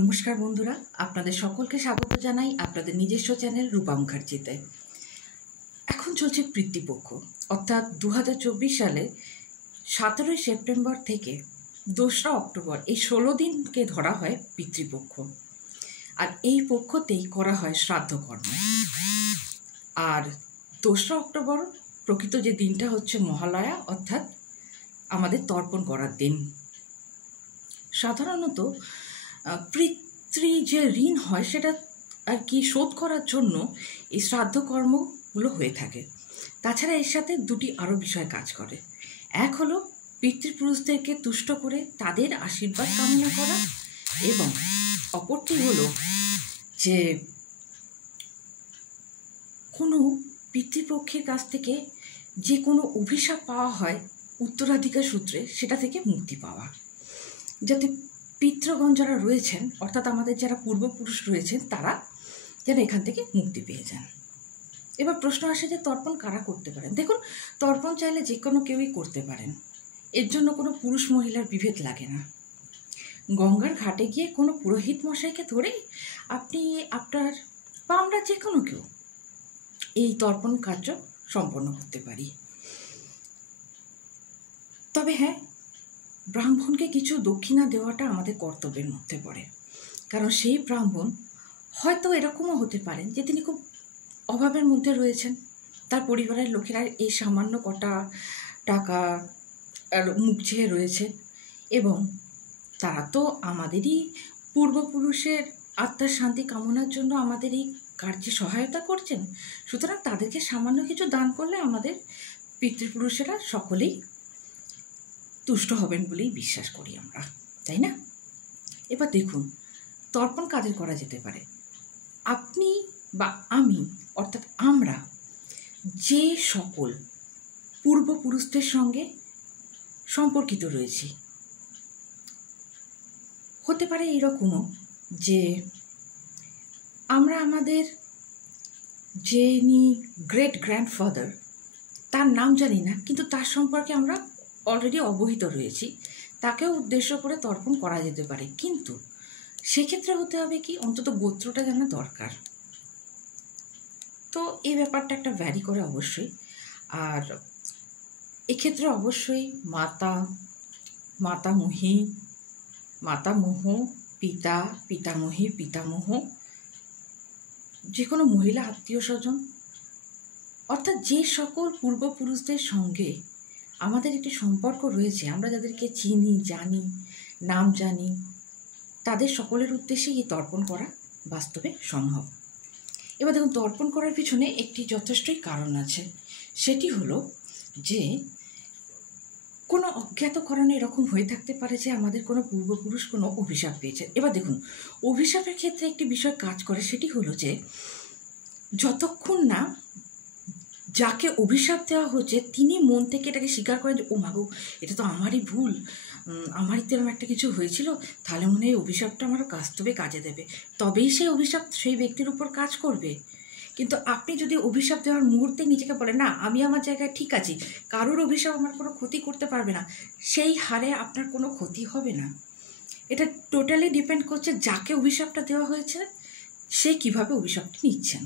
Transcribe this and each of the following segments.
নমস্কার বন্ধুরা, আপনাদের সকলকে স্বাগত জানাই আপনাদের নিজস্ব চ্যানেল রূপা মুখার্জিতে। এখন চলছে পিতৃপক্ষ, অর্থাৎ 2024 সালে 17 সেপ্টেম্বর থেকে 2রা অক্টোবর এই 16 দিনকে ধরা হয় পিতৃপক্ষ। আর এই পক্ষতেই করা হয় শ্রাদ্ধকর্ম। আর 2রা অক্টোবর প্রকৃত যে দিনটা হচ্ছে মহালয়া, অর্থাৎ আমাদের তর্পণ করার দিন। সাধারণত পিতৃ যে ঋণ হয় সেটা আর কি শোধ করার জন্য এই শ্রাদ্ধকর্মগুলো হয়ে থাকে। তাছাড়া এর সাথে দুটি আরও বিষয় কাজ করে। এক হলো পিতৃপুরুষদেরকে তুষ্ট করে তাদের আশীর্বাদ কামনা করা, এবং অপরটি হলো যে কোনো পিতৃপক্ষের কাছ থেকে যে কোনো অভিশাপ পাওয়া হয় উত্তরাধিকার সূত্রে, সেটা থেকে মুক্তি পাওয়া, যাতে পিতৃগণ যারা রয়েছেন, অর্থাৎ আমাদের যারা পূর্বপুরুষ রয়েছেন, তারা যেন এখান থেকে মুক্তি পেয়ে যান। এবার প্রশ্ন আসে যে তর্পণ কারা করতে পারেন। দেখুন, তর্পণ চাইলে যে কোনো কেউই করতে পারেন, এর জন্য কোনো পুরুষ মহিলার বিভেদ লাগে না। গঙ্গার ঘাটে গিয়ে কোনো পুরোহিত মশাইকে ধরে আপনি আপনার বা আমরা যে কোনো কেউ এই তর্পণ কার্য সম্পন্ন করতে পারি। তবে হ্যাঁ, ব্রাহ্মণকে কিছু দক্ষিণা দেওয়াটা আমাদের কর্তব্যের মধ্যে পড়ে, কারণ সেই ব্রাহ্মণ হয়তো এরকমও হতে পারেন যে তিনি খুব অভাবের মধ্যে রয়েছেন, তার পরিবারের লোকেরা এই সামান্য কটা টাকা মুখ চেয়ে রয়েছে, এবং তারা তো আমাদেরই পূর্বপুরুষের আত্মার শান্তি কামনার জন্য আমাদের এই কার্যে সহায়তা করছেন। সুতরাং তাদেরকে সামান্য কিছু দান করলে আমাদের পিতৃপুরুষেরা সকলেই তুষ্ট হবেন বলেই বিশ্বাস করি আমরা, তাই না? এবার দেখুন, তর্পণ কাদের করা যেতে পারে। আপনি বা আমি, অর্থাৎ আমরা যে সকল পূর্বপুরুষদের সঙ্গে সম্পর্কিত রয়েছি, হতে পারে এরকমও যে আমরা আমাদের যিনি গ্রেট গ্র্যান্ডফাদার, তার নাম জানি না, কিন্তু তার সম্পর্কে আমরা অলরেডি অবহিত রয়েছি, তাকেও উদ্দেশ্য করে তর্পণ করা যেতে পারে। কিন্তু সেক্ষেত্রে হতে হবে কি, অন্তত গোত্রটা জানা দরকার। তো এই ব্যাপারটা একটা ভ্যারি করে অবশ্যই। আর এক্ষেত্রে অবশ্যই মাতামহী, মাতামহ, পিতা, পিতামহী, পিতামহ, যে কোনো মহিলা আত্মীয় স্বজন, অর্থাৎ যে সকল পূর্বপুরুষদের সঙ্গে আমাদের একটি সম্পর্ক রয়েছে, আমরা যাদেরকে চিনি, জানি, নাম জানি, তাদের সকলের উদ্দেশ্যেই এই তর্পণ করা বাস্তবে সম্ভব। এবার দেখুন, তর্পণ করার পিছনে একটি যথেষ্টই কারণ আছে। সেটি হলো যে কোনো অজ্ঞাত কারণে এরকম হয়ে থাকতে পারে যে আমাদের কোনো পূর্বপুরুষ কোনো অভিশাপ পেয়েছে। এবার দেখুন, অভিশাপের ক্ষেত্রে একটি বিষয় কাজ করে, সেটি হলো যে যতক্ষণ না যাকে অভিশাপ দেওয়া হচ্ছে তিনি মন থেকে এটাকে স্বীকার করেন যে ও মাগো, এটা তো আমারই ভুল, আমারই তো এরকম একটা কিছু হয়েছিল, তাহলে মনে হয় অভিশাপটা আমার বাস্তবে কাজে দেবে, তবেই সেই অভিশাপ সেই ব্যক্তির উপর কাজ করবে। কিন্তু আপনি যদি অভিশাপ দেওয়ার মুহূর্তে নিজেকে বলেন না, আমি আমার জায়গায় ঠিক আছি, কারোর অভিশাপ আমার কোনো ক্ষতি করতে পারবে না, সেই হারে আপনার কোনো ক্ষতি হবে না। এটা টোটালি ডিপেন্ড করছে যাকে অভিশাপটা দেওয়া হয়েছে সে কিভাবে অভিশাপটি নিচ্ছেন।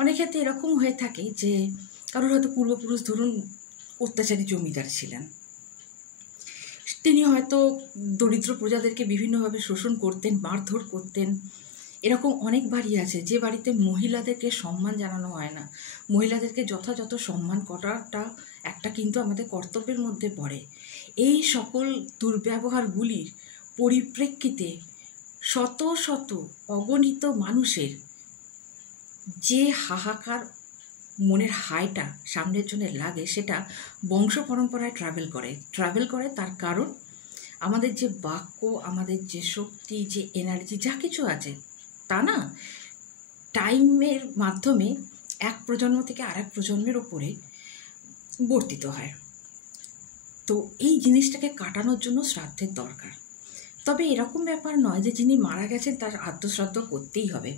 অনেক ক্ষেত্রে এরকম হয়ে থাকে যে কারোর হয়তো পূর্বপুরুষ ধরুন অত্যাচারী জমিদার ছিলেন, তিনি হয়তো দরিদ্র প্রজাদেরকে বিভিন্নভাবে শোষণ করতেন, মারধর করতেন। এরকম অনেক বাড়ি আছে যে বাড়িতে মহিলাদেরকে সম্মান জানানো হয় না। মহিলাদেরকে যথাযথ সম্মান করাটা একটা কিন্তু আমাদের কর্তব্যের মধ্যে পড়ে। এই সকল দুর্ব্যবহারগুলির পরিপ্রেক্ষিতে শত শত অগণিত মানুষের যে হাহাকার মনের হাইটা সামনের জন্য লাগে, সেটা বংশ পরম্পরায় ট্রাভেল করে। তার কারণ আমাদের যে বাক্য, আমাদের যে শক্তি, যে এনার্জি, যা কিছু আছে, তা না টাইমের মাধ্যমে এক প্রজন্ম থেকে আরেক প্রজন্মের ওপরে বর্তিত হয়। তো এই জিনিসটাকে কাটানোর জন্য শ্রাদ্ধের দরকার। তবে এরকম ব্যাপার নয় যে যিনি মারা গেছেন তার আদ্যশ্রাদ্ধ করতেই হবে।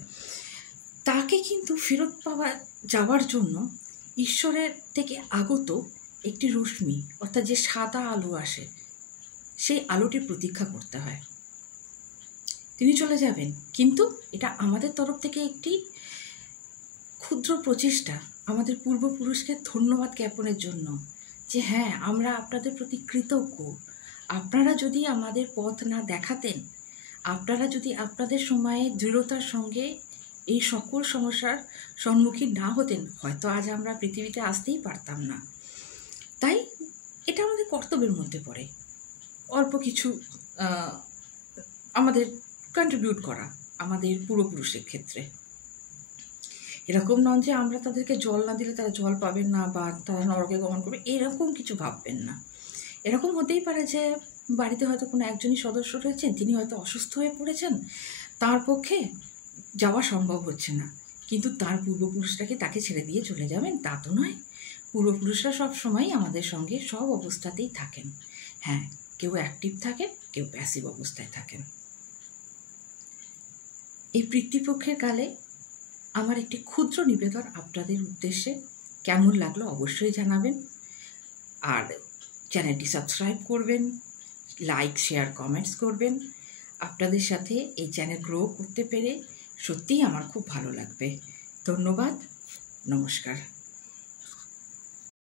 তাকে কিন্তু ফেরত যাওয়ার জন্য ঈশ্বরের থেকে আগত একটি রশ্মি, অর্থাৎ যে সাদা আলো আসে, সেই আলোটির প্রতীক্ষা করতে হয়। তিনি চলে যাবেন, কিন্তু এটা আমাদের তরফ থেকে একটি ক্ষুদ্র প্রচেষ্টা আমাদের পূর্বপুরুষকে ধন্যবাদ জ্ঞাপনের জন্য, যে হ্যাঁ, আমরা আপনাদের প্রতি কৃতজ্ঞ। আপনারা যদি আমাদের পথ না দেখাতেন, আপনারা যদি আপনাদের সময়ে দৃঢ়তার সঙ্গে এই সকল সমস্যার সম্মুখীন না হতেন, হয়তো আজ আমরা পৃথিবীতে আসতেই পারতাম না। তাই এটা আমাদের কর্তব্যের মধ্যে পড়ে অল্প কিছু আমাদের কন্ট্রিবিউট করা আমাদের পূর্বপুরুষের ক্ষেত্রে। এরকম নন যে আমরা তাদেরকে জল না দিলে তারা জল পাবেন না বা তারা নরকে গমন করবে, এরকম কিছু ভাববেন না। এরকম হতেই পারে যে বাড়িতে হয়তো কোনো একজনই সদস্য রয়েছেন, তিনি হয়তো অসুস্থ হয়ে পড়েছেন, তার পক্ষে যাওয়া সম্ভব হচ্ছে না, কিন্তু তার পূর্বপুরুষটাকে তাকে ছেড়ে দিয়ে চলে যাবেন তা তো নয়। পূর্বপুরুষরা সবসময়ই আমাদের সঙ্গে সব অবস্থাতেই থাকেন। হ্যাঁ, কেউ অ্যাক্টিভ থাকেন, কেউ প্যাসিভ অবস্থায় থাকেন। এই পিতৃপক্ষের কালে আমার একটি ক্ষুদ্র নিবেদন আপনাদের উদ্দেশ্যে। কেমন লাগলো অবশ্যই জানাবেন, আর চ্যানেলটি সাবস্ক্রাইব করবেন, লাইক, শেয়ার, কমেন্টস করবেন। আপনাদের সাথে এই চ্যানেল গ্রো করতে পেরে সত্যিই আমার খুব ভালো লাগবে। ধন্যবাদ, নমস্কার।